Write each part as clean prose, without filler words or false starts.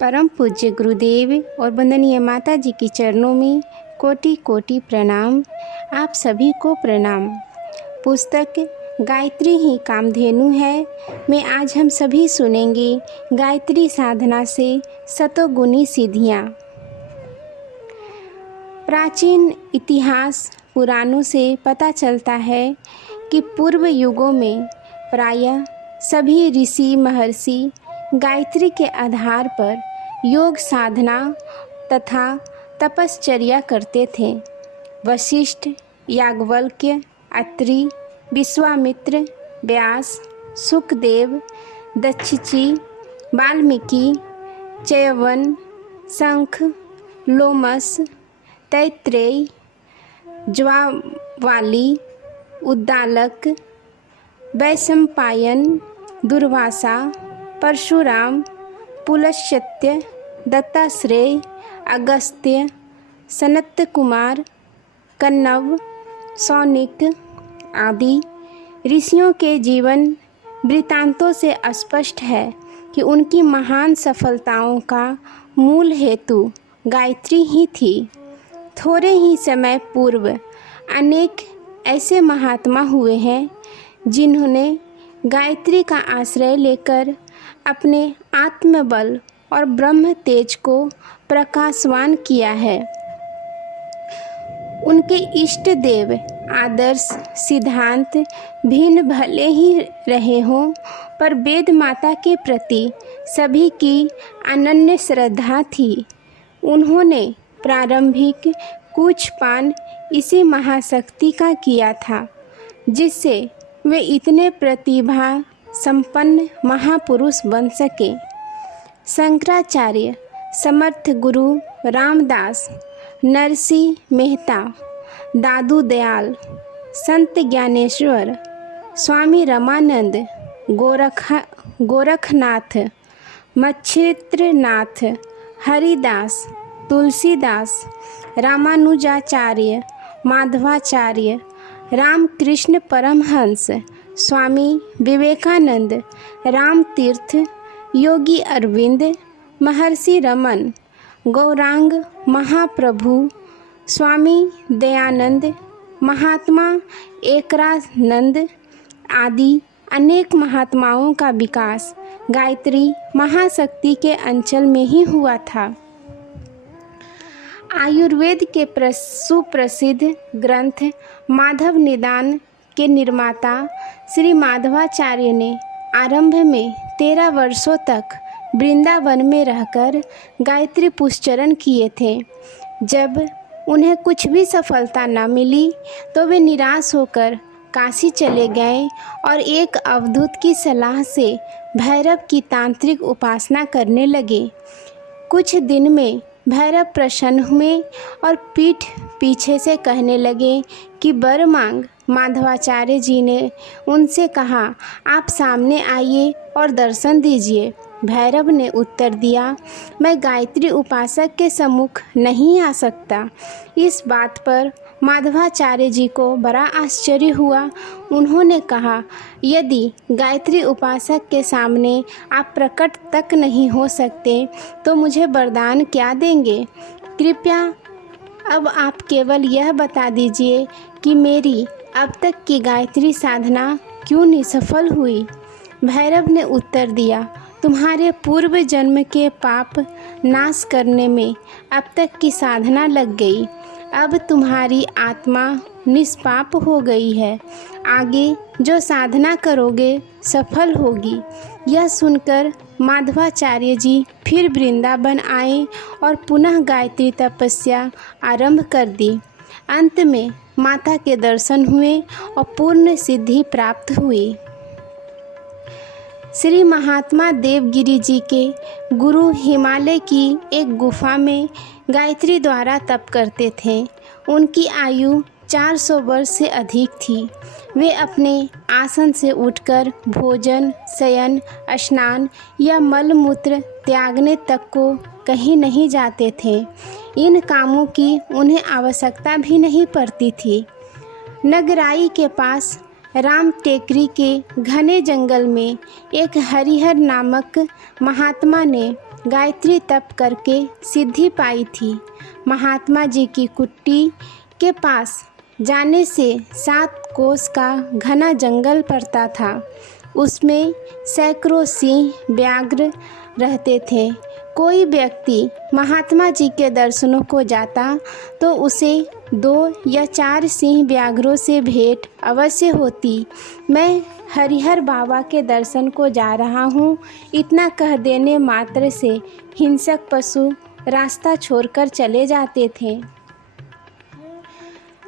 परम पूज्य गुरुदेव और वंदनीय माता जी के चरणों में कोटि कोटि प्रणाम। आप सभी को प्रणाम। पुस्तक गायत्री ही कामधेनु है में आज हम सभी सुनेंगे गायत्री साधना से सतोगुनी सिद्धियाँ। प्राचीन इतिहास पुराणों से पता चलता है कि पूर्व युगों में प्रायः सभी ऋषि महर्षि गायत्री के आधार पर योग साधना तथा तपश्चर्या करते थे। वशिष्ठ, याज्ञवल्क्य, अत्रि, विश्वामित्र, व्यास, सुखदेव, दक्षिची, वाल्मीकि, च्यवन, शंख, लोमस, तैत्रेय, ज्वाली, उद्दालक, वैशंपायन, दुर्वासा, परशुराम, पुलस्त्य, दत्तात्रेय, अगस्त्य, सनत कुमार, कण्व, सौनिक आदि ऋषियों के जीवन वृत्तांतों से स्पष्ट है कि उनकी महान सफलताओं का मूल हेतु गायत्री ही थी। थोड़े ही समय पूर्व अनेक ऐसे महात्मा हुए हैं जिन्होंने गायत्री का आश्रय लेकर अपने आत्मबल और ब्रह्म तेज को प्रकाशवान किया है। उनके इष्ट देव आदर्श सिद्धांत भिन्न भले ही रहे हों, पर वेद माता के प्रति सभी की अनन्य श्रद्धा थी। उन्होंने प्रारंभिक कुछ पान इसी महाशक्ति का किया था जिससे वे इतने प्रतिभा संपन्न महापुरुष बन सके। शंकराचार्य, समर्थ गुरु रामदास, नरसिंह मेहता, दादू दयाल, संत ज्ञानेश्वर, स्वामी रामानंद, गोरखनाथ, मच्छित्रनाथ, हरिदास, तुलसीदास, रामानुजाचार्य, माधवाचार्य, रामकृष्ण परमहंस, स्वामी विवेकानंद, रामतीर्थ, योगी अरविंद, महर्षि रमन, गौरांग महाप्रभु, स्वामी दयानंद, महात्मा एकरानंद आदि अनेक महात्माओं का विकास गायत्री महाशक्ति के अंचल में ही हुआ था। आयुर्वेद के सुप्रसिद्ध ग्रंथ माधव निदान के निर्माता श्री माधवाचार्य ने आरंभ में 13 वर्षों तक वृंदावन में रहकर गायत्री पुष्चरण किए थे। जब उन्हें कुछ भी सफलता न मिली तो वे निराश होकर काशी चले गए और एक अवधूत की सलाह से भैरव की तांत्रिक उपासना करने लगे। कुछ दिन में भैरव प्रसन्न हुए और पीठ पीछे से कहने लगे कि वर मांग। माधवाचार्य जी ने उनसे कहा, आप सामने आइए और दर्शन दीजिए। भैरव ने उत्तर दिया, मैं गायत्री उपासक के सम्मुख नहीं आ सकता। इस बात पर माधवाचार्य जी को बड़ा आश्चर्य हुआ। उन्होंने कहा, यदि गायत्री उपासक के सामने आप प्रकट तक नहीं हो सकते तो मुझे वरदान क्या देंगे? कृपया अब आप केवल यह बता दीजिए कि मेरी अब तक की गायत्री साधना क्यों निसफल हुई? भैरव ने उत्तर दिया, तुम्हारे पूर्व जन्म के पाप नाश करने में अब तक की साधना लग गई। अब तुम्हारी आत्मा निष्पाप हो गई है। आगे जो साधना करोगे सफल होगी। यह सुनकर माधवाचार्य जी फिर वृंदावन आए और पुनः गायत्री तपस्या आरंभ कर दी। अंत में माता के दर्शन हुए और पूर्ण सिद्धि प्राप्त हुई। श्री महात्मा देवगिरी जी के गुरु हिमालय की एक गुफा में गायत्री द्वारा तप करते थे। उनकी आयु 400 वर्ष से अधिक थी। वे अपने आसन से उठकर भोजन, शयन, स्नान या मलमूत्र त्यागने तक को कहीं नहीं जाते थे। इन कामों की उन्हें आवश्यकता भी नहीं पड़ती थी। नगराई के पास राम टेकरी के घने जंगल में एक हरिहर नामक महात्मा ने गायत्री तप करके सिद्धि पाई थी। महात्मा जी की कुटी के पास जाने से 7 कोस का घना जंगल पड़ता था। उसमें सैकड़ों सिंह व्याघ्र रहते थे। कोई व्यक्ति महात्मा जी के दर्शनों को जाता तो उसे 2 या 4 सिंह व्याघ्रों से भेंट अवश्य होती। मैं हरिहर बाबा के दर्शन को जा रहा हूँ, इतना कह देने मात्र से हिंसक पशु रास्ता छोड़कर चले जाते थे।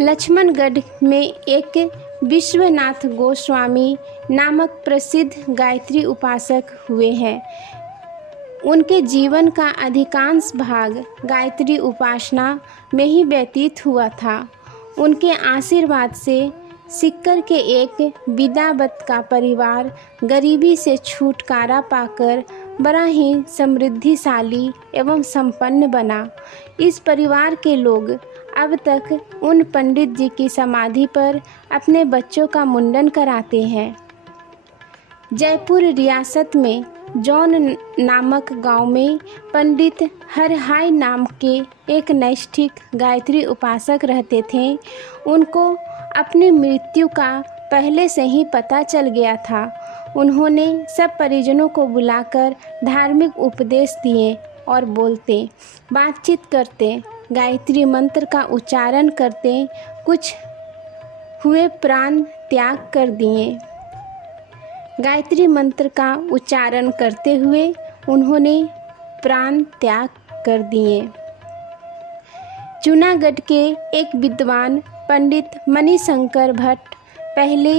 लक्ष्मणगढ़ में एक विश्वनाथ गोस्वामी नामक प्रसिद्ध गायत्री उपासक हुए हैं। उनके जीवन का अधिकांश भाग गायत्री उपासना में ही व्यतीत हुआ था। उनके आशीर्वाद से सिक्कर के एक विदावत का परिवार गरीबी से छुटकारा पाकर बड़ा ही समृद्धिशाली एवं संपन्न बना। इस परिवार के लोग अब तक उन पंडित जी की समाधि पर अपने बच्चों का मुंडन कराते हैं। जयपुर रियासत में जौन नामक गांव में पंडित हरहाय नाम के एक नैष्ठिक गायत्री उपासक रहते थे। उनको अपनी मृत्यु का पहले से ही पता चल गया था। उन्होंने सब परिजनों को बुलाकर धार्मिक उपदेश दिए और बोलते, बातचीत करते, गायत्री मंत्र का उच्चारण करते कुछ हुए प्राण त्याग कर दिए। गायत्री मंत्र का उच्चारण करते हुए उन्होंने प्राण त्याग कर दिए। जूनागढ़ के एक विद्वान पंडित मणिशंकर भट्ट पहले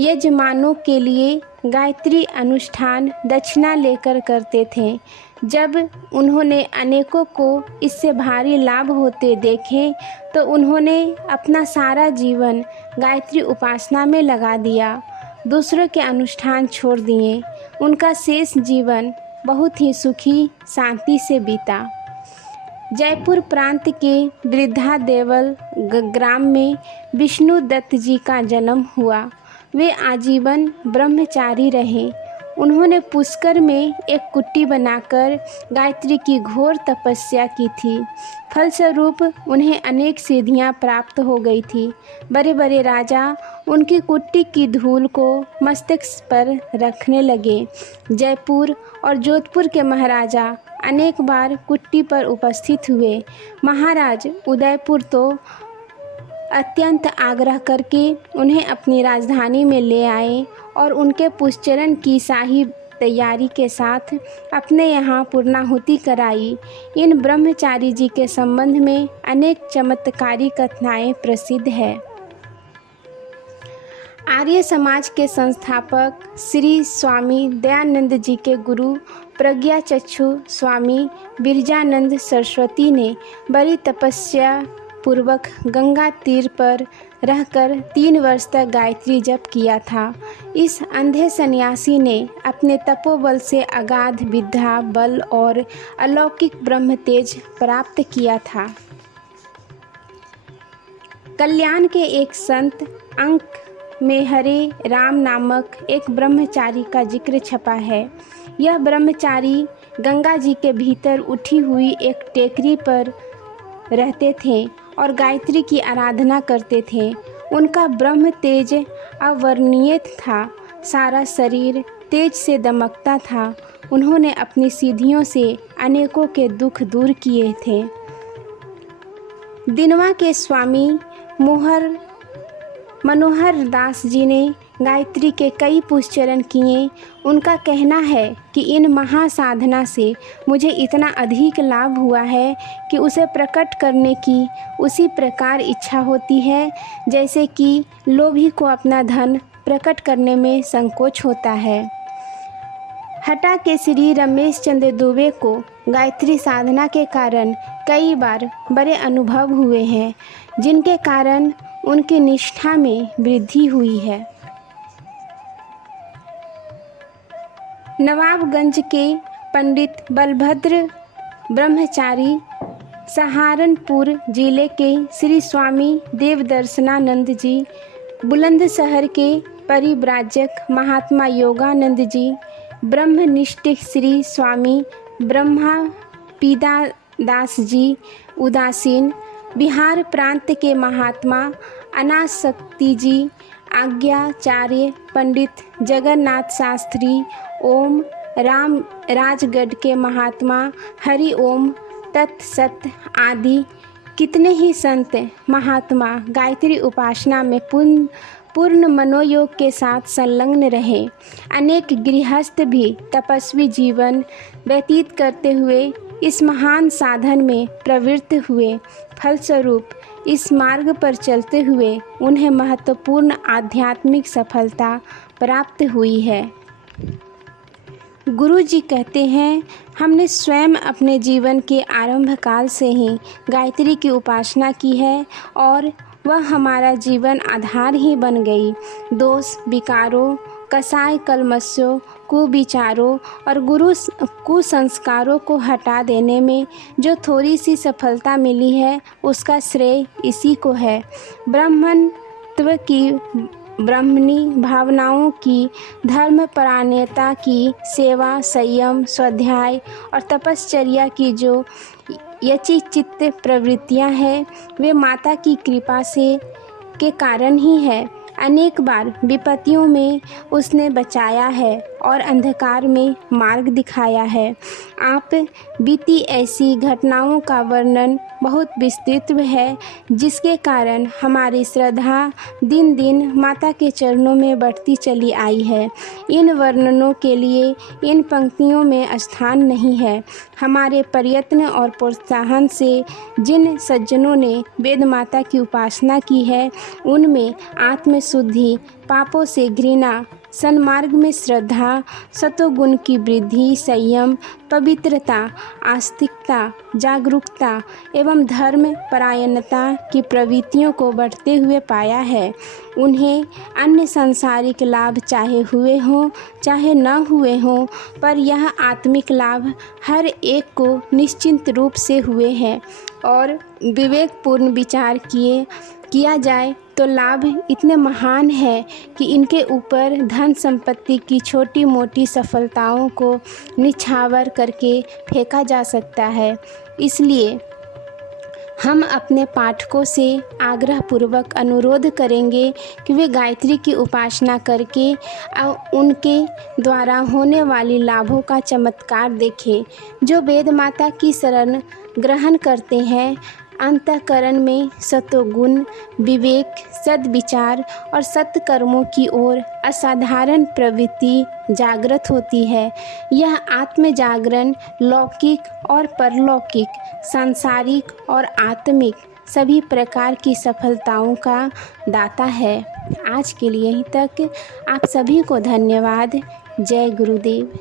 यजमानों के लिए गायत्री अनुष्ठान दक्षिणा लेकर करते थे। जब उन्होंने अनेकों को इससे भारी लाभ होते देखे तो उन्होंने अपना सारा जीवन गायत्री उपासना में लगा दिया, दूसरों के अनुष्ठान छोड़ दिए। उनका शेष जीवन बहुत ही सुखी शांति से बीता। जयपुर प्रांत के वृद्धा देवल ग्राम में विष्णु दत्त जी का जन्म हुआ। वे आजीवन ब्रह्मचारी रहे। उन्होंने पुष्कर में एक कुटी बनाकर गायत्री की घोर तपस्या की थी। फलस्वरूप उन्हें अनेक सिद्धियां प्राप्त हो गई थी। बड़े बड़े राजा उनकी कुटी की धूल को मस्तक पर रखने लगे। जयपुर और जोधपुर के महाराजा अनेक बार कुटी पर उपस्थित हुए। महाराज उदयपुर तो अत्यंत आग्रह करके उन्हें अपनी राजधानी में ले आए और उनके पुष्चरण की शाही तैयारी के साथ अपने यहाँ पूर्णाहुति कराई। इन ब्रह्मचारी जी के संबंध में अनेक चमत्कारी कथाएं प्रसिद्ध है। आर्य समाज के संस्थापक श्री स्वामी दयानंद जी के गुरु प्रज्ञाचक्षु स्वामी बिरजानंद सरस्वती ने बड़ी तपस्या पूर्वक गंगा तीर पर रहकर 3 वर्ष तक गायत्री जप किया था। इस अंधे सन्यासी ने अपने तपोबल से अगाध विद्या बल और अलौकिक ब्रह्म तेज प्राप्त किया था। कल्याण के एक संत अंक में हरे राम नामक एक ब्रह्मचारी का जिक्र छपा है। यह ब्रह्मचारी गंगा जी के भीतर उठी हुई एक टेकरी पर रहते थे और गायत्री की आराधना करते थे। उनका ब्रह्म तेज अवर्णनीय था। सारा शरीर तेज से दमकता था। उन्होंने अपनी सिद्धियों से अनेकों के दुख दूर किए थे। दिनवा के स्वामी मनोहर दास जी ने गायत्री के कई पुष्चरण किए। उनका कहना है कि इन महासाधना से मुझे इतना अधिक लाभ हुआ है कि उसे प्रकट करने की उसी प्रकार इच्छा होती है जैसे कि लोभी को अपना धन प्रकट करने में संकोच होता है। हटा के श्री रमेश चंद्र दुबे को गायत्री साधना के कारण कई बार बड़े अनुभव हुए हैं, जिनके कारण उनकी निष्ठा में वृद्धि हुई है। नवाबगंज के पंडित बलभद्र ब्रह्मचारी सहारनपुर जिले के श्री स्वामी देवदर्शनानंद जी बुलंदशहर के परिव्राजक महात्मा योगानंद जी, ब्रह्मनिष्ठ श्री स्वामी ब्रह्मा दास जी उदासीन, बिहार प्रांत के महात्मा अनासक्ति जी, आज्ञाचार्य पंडित जगन्नाथ शास्त्री, ओम राम राजगढ़ के महात्मा हरि ओम तत्सत आदि कितने ही संत महात्मा गायत्री उपासना में पूर्ण मनोयोग के साथ संलग्न रहे। अनेक गृहस्थ भी तपस्वी जीवन व्यतीत करते हुए इस महान साधन में प्रवृत्त हुए। फलस्वरूप इस मार्ग पर चलते हुए उन्हें महत्वपूर्ण आध्यात्मिक सफलता प्राप्त हुई है। गुरु जी कहते हैं, हमने स्वयं अपने जीवन के आरंभ काल से ही गायत्री की उपासना की है और वह हमारा जीवन आधार ही बन गई। दोष विकारों, कसाय कलमस्यों, कुविचारों और कुसंस्कारों को हटा देने में जो थोड़ी सी सफलता मिली है, उसका श्रेय इसी को है। ब्राह्मणत्व की, ब्राह्मणी भावनाओं की, धर्मपरायणता की, सेवा, संयम, स्वाध्याय और तपश्चर्या की जो यचिचित्त प्रवृत्तियां हैं, वे माता की कृपा से के कारण ही है। अनेक बार विपत्तियों में उसने बचाया है और अंधकार में मार्ग दिखाया है। आप बीती ऐसी घटनाओं का वर्णन बहुत विस्तृत है, जिसके कारण हमारी श्रद्धा दिन दिन माता के चरणों में बढ़ती चली आई है। इन वर्णनों के लिए इन पंक्तियों में स्थान नहीं है। हमारे प्रयत्न और प्रोत्साहन से जिन सज्जनों ने वेद माता की उपासना की है, उनमें आत्मशुद्धि, पापों से घृणा, सन्मार्ग में श्रद्धा, सतोगुण की वृद्धि, संयम, पवित्रता, आस्तिकता, जागरूकता एवं धर्म परायणता की प्रवृत्तियों को बढ़ते हुए पाया है। उन्हें अन्य सांसारिक लाभ चाहे हुए हों चाहे न हुए हों, पर यह आत्मिक लाभ हर एक को निश्चित रूप से हुए हैं और विवेकपूर्ण विचार किया जाए तो लाभ इतने महान है कि इनके ऊपर धन संपत्ति की छोटी मोटी सफलताओं को निछावर करके फेंका जा सकता है। इसलिए हम अपने पाठकों से आग्रहपूर्वक अनुरोध करेंगे कि वे गायत्री की उपासना करके उनके द्वारा होने वाली लाभों का चमत्कार देखें। जो वेद माता की शरण ग्रहण करते हैं, अंतःकरण में सतोगुण, विवेक, सद्विचार और सत्कर्मों की ओर असाधारण प्रवृत्ति जागृत होती है। यह आत्म जागरण लौकिक और परलौकिक, सांसारिक और आत्मिक सभी प्रकार की सफलताओं का दाता है। आज के लिए यहीं तक। आप सभी को धन्यवाद। जय गुरुदेव।